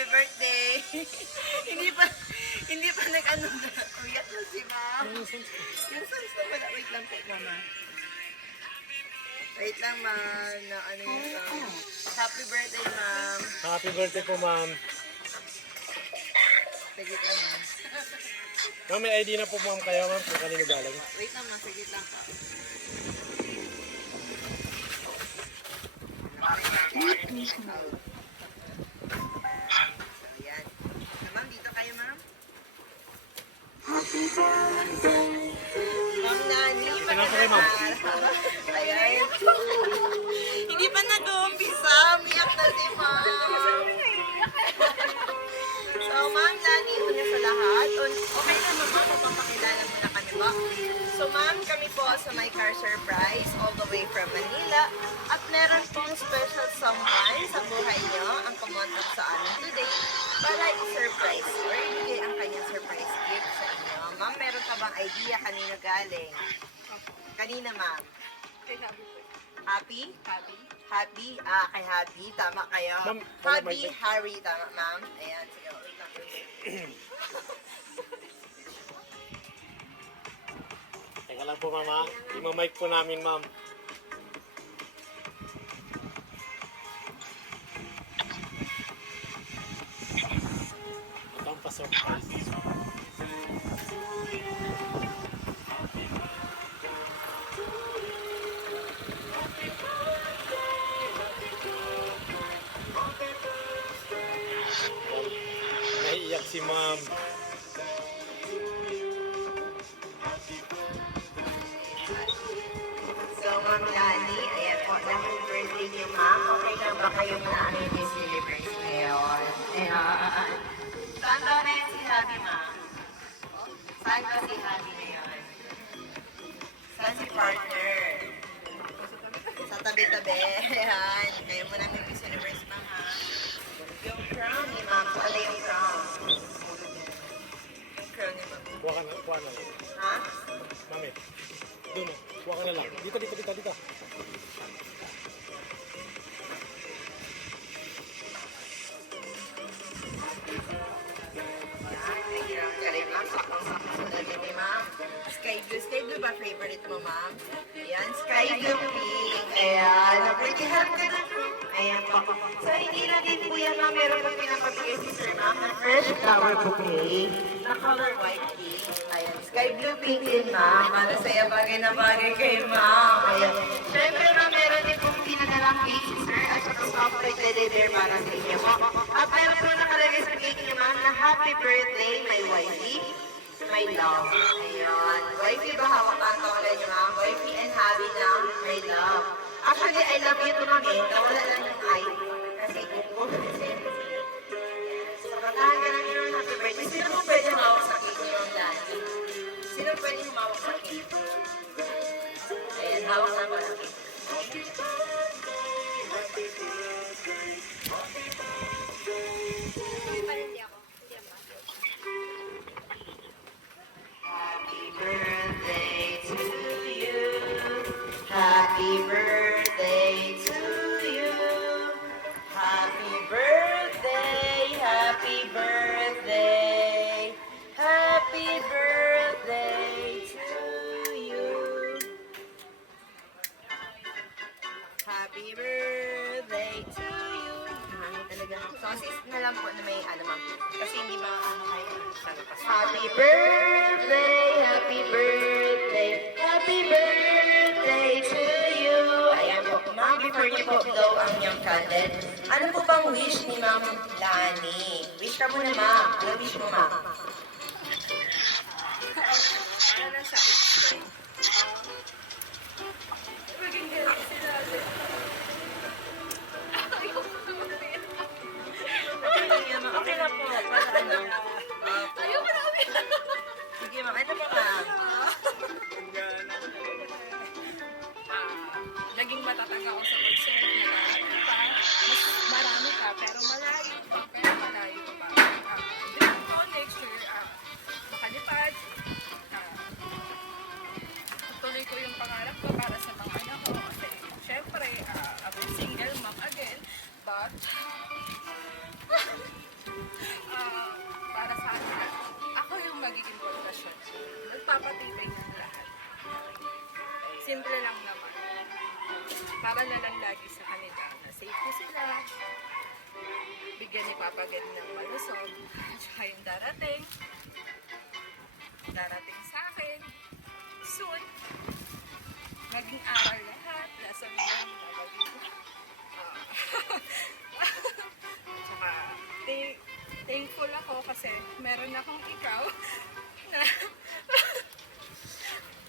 Happy birthday! hindi pa nag-ano na. Uyak na si ma'am. Yung songs na pala. Wait lang po, mama. Wait lang, ma'am. Na ano yung song. Happy birthday, ma'am. Happy birthday po, ma'am. Sagit lang, ma'am. Ma'am, may ID na po, ma'am, kayo, ma'am, kung kanino galing. Wait lang, ma'am. Sagit lang po. So, yan. So, ma'am, dito kayo, ma'am. Ma'am Nani, Ito na po kayo, ma'am. Ayan. Hindi pa nag-uumpisa. Umiyak na si ma'am. So, ma'am Nani, una sa lahat. Okay na ma'am, magpapakilala muna kami ba? So, ma'am, kami po sa My Car Surprise all the way from Manila. At meron pong special someone sa buhay niyo ang kumontak sa amin today para i-surprise or ibigay ang kanyang surprise gift sa inyo. Ma'am, meron ka bang idea kanina galing? Kanina, ma'am. Happy? Happy? Ah, kay Happy. Tama kayo. Ma'am, Happy, Harry. Tama, ma'am. Ayan, sige. Wait lang. Teka lang po, mama. Ima-mic po namin, ma'am. Ito ang pa-surprise. Naiiyak si ma'am. So, Ma'am Lani, ayan po, dahil birthday niyo, ma'am, okay lang ba kayo na i-celebrate ngayon? Ayan. Saan ba na si Happy, ma'am? Saan ba si Happy ngayon? Saan si partner? Sa tabi-tabi. Ayan. Kayo mo namin i-celebrate, ma'am, ha? Yung crown ni ma'am. Saan yung crown? Yung crown ni ma'am. Kuha na lang. Ha? Mami, doon o. Kuha ka na lang. Dito. Sky blue ba favorite mo, ma'am? Ayan, sky blue pink. Ayan, nabritihan ka na. Ayan po. So, hindi lang din po yan, ma'am. Meron po pinapabigay si Sir, ma'am, na fresh flower bouquet na color white pink. Ayan, sky blue pink din, ma'am. Ano sa'yo, bagay na bagay kay ma'am. Ayan. Siyempre, ma'am, meron din pong pinadalang cake si Sir at saka soft toy teddy bear para sa inyo. At meron po nakalagay sa cake niyo, ma'am, na happy birthday, my wifey. My love. Ayan. Wifey ba hawak ang pangalan niyo, ma'am? Wifey and Happy na my love. Actually, I love you to, ma'am, eh. Nawala lang yung I. Kasi, so, kantahan ka lang yun, happy birthday. Sino mo pwede humawak sa cake niyo, Daddy? Sino pwede humawak sa cake? Ayan, hawak na ko ng cake. Happy birthday to you. Happy birthday to you. Happy birthday, happy birthday. Happy birthday to you. Happy birthday to you. Ano talaga? So, assist na lang po na may ano, ma'am. Kasi hindi ba ano kayo sa labas. Happy birthday, happy birthday, happy birthday to you. Ayan po, ma'am, before niyo po blow ang iyong candle, ano po bang wish ni Ma'am Lani? Wish ka muna, ma'am. Ano wish mo, ma'am? Ano sa akin? Maging ganun sila. Okay na po. Para ano? Ayoko na kami. Sige, ma'am. Ano po, ma'am? Naging matatag ako sa pagsunod na mas marami ka, pero malayo pa. Dream ko next year, makalipad. Tuloy ko yung pangarap ko para sa mga anak ko. Kasi, syempre, ako single mom again. But, relasyon. Nagpapatibay ng lahat. Simple lang naman. Para na lang lagi sa kanila na safety sila. Bigyan ni Papa God ng malusog. At saka yung darating sa akin. Soon. Maging aral lahat. Nasa mga maging Tsaka, thankful ako kasi meron akong ikaw na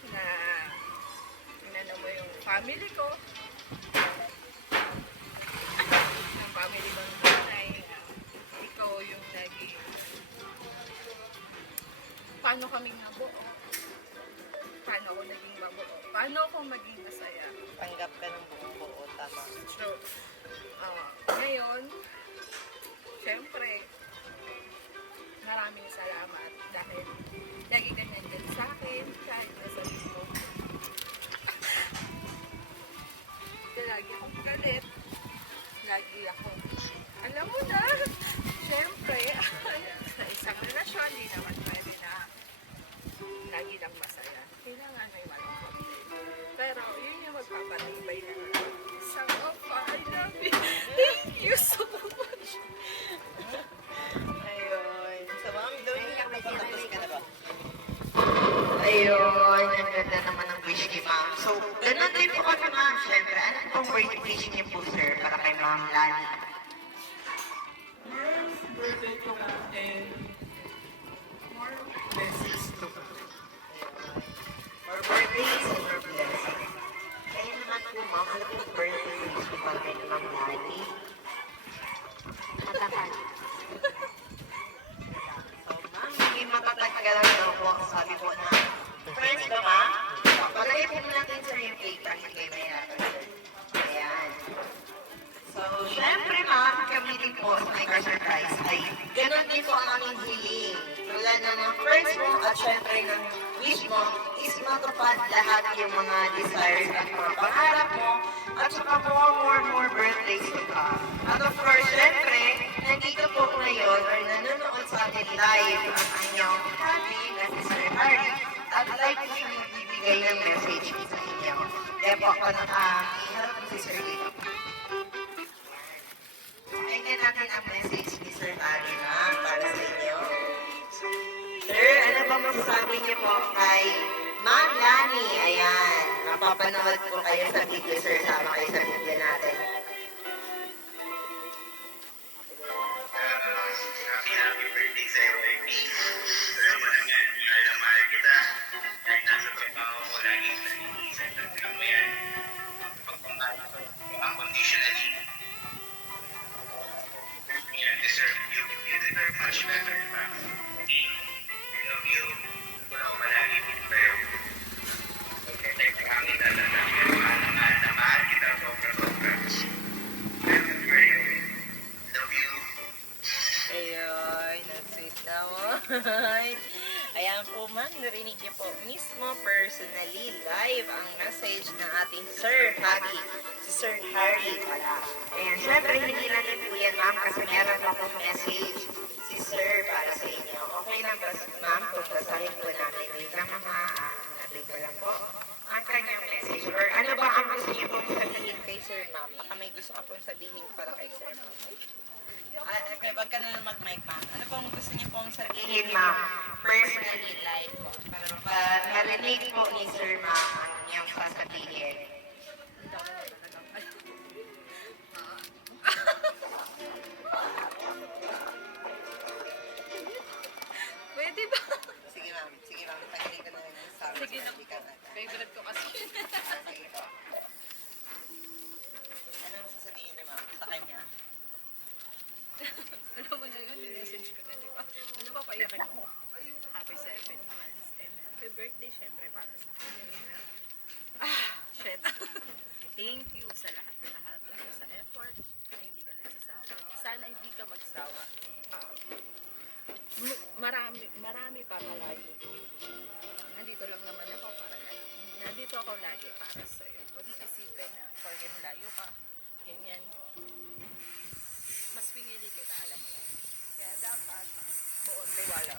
na inano mo yung family ko, ang family ko ng nanay, ikaw yung naging paano kaming nabuo, paano ako naging mabuo, paano ako maging masaya. Tanggap ka ng buong buo, tama. So, ngayon, syempre, maraming salamat dahil lagi ka nandyan sa akin kahit nasa mo. Lagi akong galit. Lagi akong, alam mo na, syempre, sa isang relasyon, di naman pwede na lagi lang masaya. Kailangan may malungkot din. Pero yun yung magpapatibay na isang I love you. Thank you so much. Ayun. So, ma'am, doon yung nakapagtapos ka na ba? Ayun, ang ganda naman ng wish ni ma'am. So, ganun din po kami ma'am. Siyempre, ano pong wish niyo po, sir, para kay ma'am Lani? Birthday ko ka and more blessings to ka. For birthdays and for blessings. Kaya naman po, ma'am, ano pong birthday wish niyo para kay ma'am Lani? Matatag. So, ma'am, hindi matatag ka lang daw po. Sabi po na, friends ba, ma'am? Palagay po natin sa yung cake para hindi kayo mayroon. Ayan. So, syempre ma'am, kami din po sa Mega Surprise ay ganun din po ang aming hiling. Tulad ng mga friends mo at syempre ng wish mo is matupad lahat yung mga desires at mga pangarap mo at saka po more birthdays to come. At of course, syempre, nandito po ngayon or nanonood sa atin live ang anyong happy na si Sir Harry at live po siya nagbibigay ng message sa inyo. Kaya po ako iharap po si Sir dito. Pakinggan natin ang message ni Sir Harry na para sa inyo. Sir, ano ba masasabi niyo po kay Ma'am Lani? Ayan, napapanood po kayo sa video, sir. Sama kayo sa video natin. Happy birthday sa'yo, baby. Salamat nga. Dahil ang mahal kita. Dahil nasa trabaho ko, lagi sa iisip. Alam mo yan. Pagpangalaman ko, unconditionally. You deserve you. You deserve much better, ma'am. Okay? I love you. Wala ko palagi dito sa'yo. Okay, teka kami tatanang. Pero mahal na mahal kita. Sobra-sobra. Love you. Ayun, na-sweet naman. Ayan po man, narinig niyo po mismo personally live ang message ng ating Sir Harry. Si Sir Harry pala. Ayan, syempre hindi natin po yan ma'am kasi meron pa po message si Sir para sa inyo. Okay lang ba ma'am kung basahin po natin wait lang mga natin ko lang po ang kanyang message or ano ba ang gusto niyo pong sabihin kay Sir ma'am? Baka may gusto ka pong sabihin para kay Sir ma'am. Okay, wag ka na mag-mic, ma'am. Ano pong gusto niyo pong sabihin, ma'am? Personally, live po. Para marinig po ni Sir, ma'am, ang inyong sasabihin. Pwede ba? Sige, ma'am. Sige, ma'am. Pakinig ka na lang sa amin. Sige na. Favorite ko kasi. Sige po. Anong sasabihin niyo, ma'am, sa kanya? Alam mo na yun, yung message ko na, di ba? Ano ba paiyakin mo? Happy 7 months and happy birthday, syempre, para sa akin. Shit. Thank you sa lahat sa effort na hindi ka nagsasawa. Sana hindi ka magsawa. Marami pa malayo. Nandito lang naman ako nandito ako lagi para sa'yo. Huwag mo isipin na pag layo ka, ganyan. Mas pinili kita, alam mo yan. Kaya dapat buong tiwala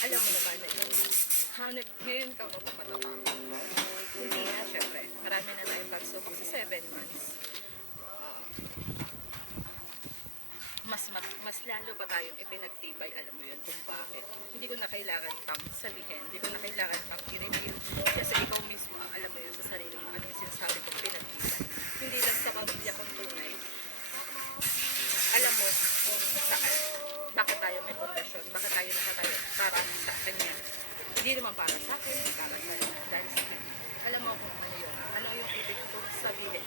na alam mo naman na yun. Ngayon ka ako tumatama. Hindi nga, syempre. Marami na tayong pagsubok sa 7 months. Mas lalo pa tayong ipinagtibay, alam mo yun, kung bakit. Hindi ko na kailangan pang sabihin, hindi ko na kailangan pang i-review. Kasi ikaw mismo, alam mo yun sa sarili mo, ano yung sinasabi kong pinagtibay. Hindi lang sa pamilya kong tunay. Alam mo kung saan, bakit tayo may pundasyon, bakit tayo nakatayo para sa akin yan. Hindi naman para sa akin, hindi para sa dahil sa akin. Alam mo kung ano yun, ano yung ibig kong sabihin.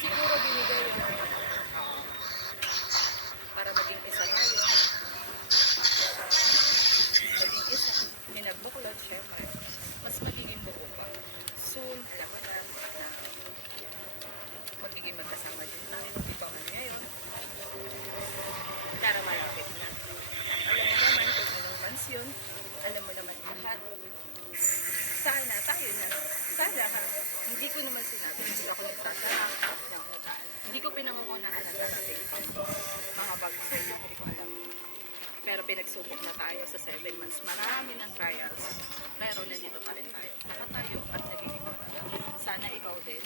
Siguro binigay yun ng para maging isa tayo. Maging isa, minagbuklod, syempre. Mas magiging buo pa. Soon, alam mo na, magiging magkasama din tayo. Di pa man ngayon. Para malapit na. Alam mo naman kung ilang months yun. Alam mo naman lahat. Sana, tayo na. Sana ha. Hindi ko naman sinabi. Hindi ako nagsasara. Hindi ko pinangungunahan ang darating pang mga bagsubok. Hindi ko alam. Pero pinagsubok na tayo sa 7 months. Marami ng trials. Pero nandito pa rin tayo. Nakatayo at nagiging marami. Sana ikaw din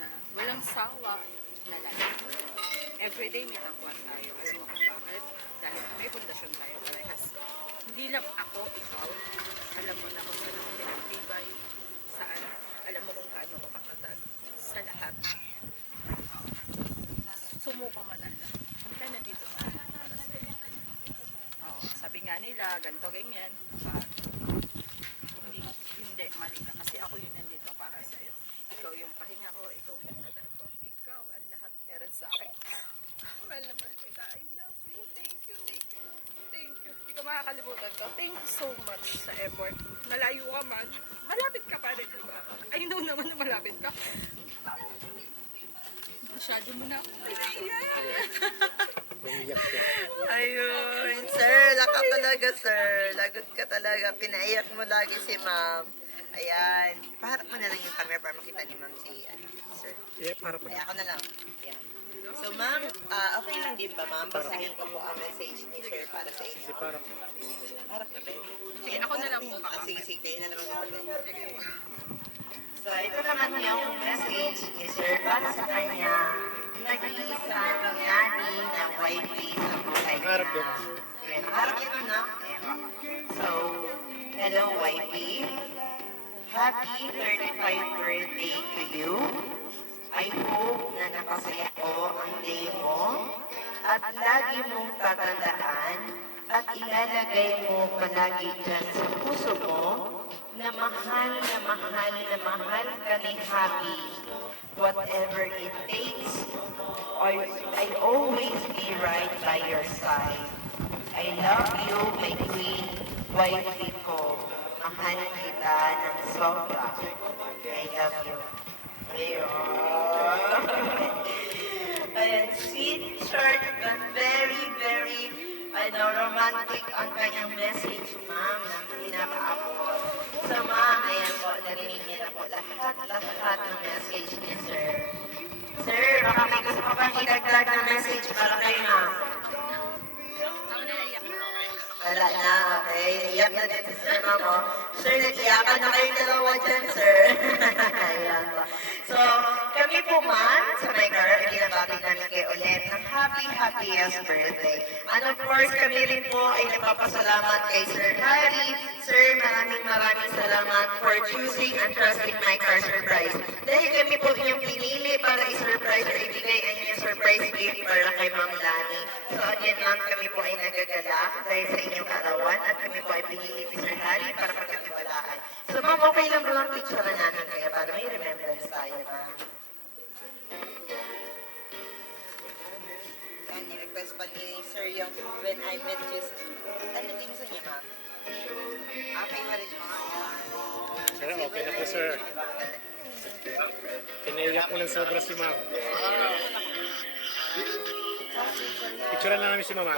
na walang sawa na lang. Everyday may tampuan tayo. Alam mo kung bakit? Dahil may pundasyon tayo parehas. Hindi lang ako, ikaw. Alam mo na kung saan ako pinagtibay. Saan. Alam mo kung paano ko kakatag. Sa lahat. Sumuko man ang lahat. Kaya nandito ka. Sabi nga nila, ganito, ganyan. Hindi, mali ka. Kasi ako yung nandito para sa'yo. Ikaw yung pahinga ko, ikaw yung natanong ko. Ikaw ang lahat meron sa akin. Mahal naman kita. I love you. Thank you, thank you. Thank you. Hindi ko makakalimutan ko. Thank you so much sa effort. Malayo ka man. Malapit ka pa rin, diba? I know naman na malapit ka. Masyado mo na ako pinaiyak. Ayun. Sir, laka talaga, sir. Lagot ka talaga. Pinaiyak mo lagi si ma'am. Ayan. Paharap mo na lang yung camera para makita ni ma'am si sir. Yeah, para po. Kaya ako na lang. Ayan. So ma'am, okay lang din ba ma'am? Basahin ko po ang message ni sir para sa inyo. Para po. Harap ka ba? Sige, ako na lang po Sige, sige. Kayo na naman ako. So ito naman yung message ni sir para sa kanya. Nag-iisang nani ng wifey sa buhay niya. Harap yan. Ayan, harap yun na. Ayan. So, hello wifey. Happy 35th birthday to you. I hope na napasaya ko ang day mo at lagi mong tatandaan at ilalagay mo palagi dyan sa puso mo na mahal na mahal na mahal ka ni Happy. Whatever it takes, I'll always be right by your side. I love you, my queen, wifey ko. Mahal kita ng sobra. I love you. Ayan, sweet, short, but very, very romantic ang kanyang message, ma'am, na pinapaabot. So, ma'am, ayan po, narinig niyo na po lahat ng message ni sir. Sir, baka may gusto pa bang idagdag na message para kay ma'am? Ako na naiyak na. Wala na, okay. Iyak na din si sir, ma'am. Oh. Sir, nag-iyakan na kayong dalawa dyan, sir. Ayan po. So, kami po man, sa my car, binabati namin kay ulit ng happiest birthday. And of course, kami rin po ay nagpapasalamat kay Sir Harry. Sir, maraming salamat for choosing and trusting my car surprise. Dahil kami po inyong pinili para i-surprise or ibigay ang inyong surprise gift para kay Ma'am Lani. So again, ma'am, kami po ay nagagalak dahil sa inyong arawan at kami po ay pinili ni Sir Harry para pagkatiwalaan. So ma'am, okay lang ba ang picture na namin kaya para may remembrance tayo, ma'am? Yan, ni-request pa ni Sir yung When I Met Jesus. Ano din sa niya, ma'am? Okay, Maris, ma'am. Sir, okay na po, sir. Pinaiyak mo ng sobra si ma'am. Picturean na namin si mama.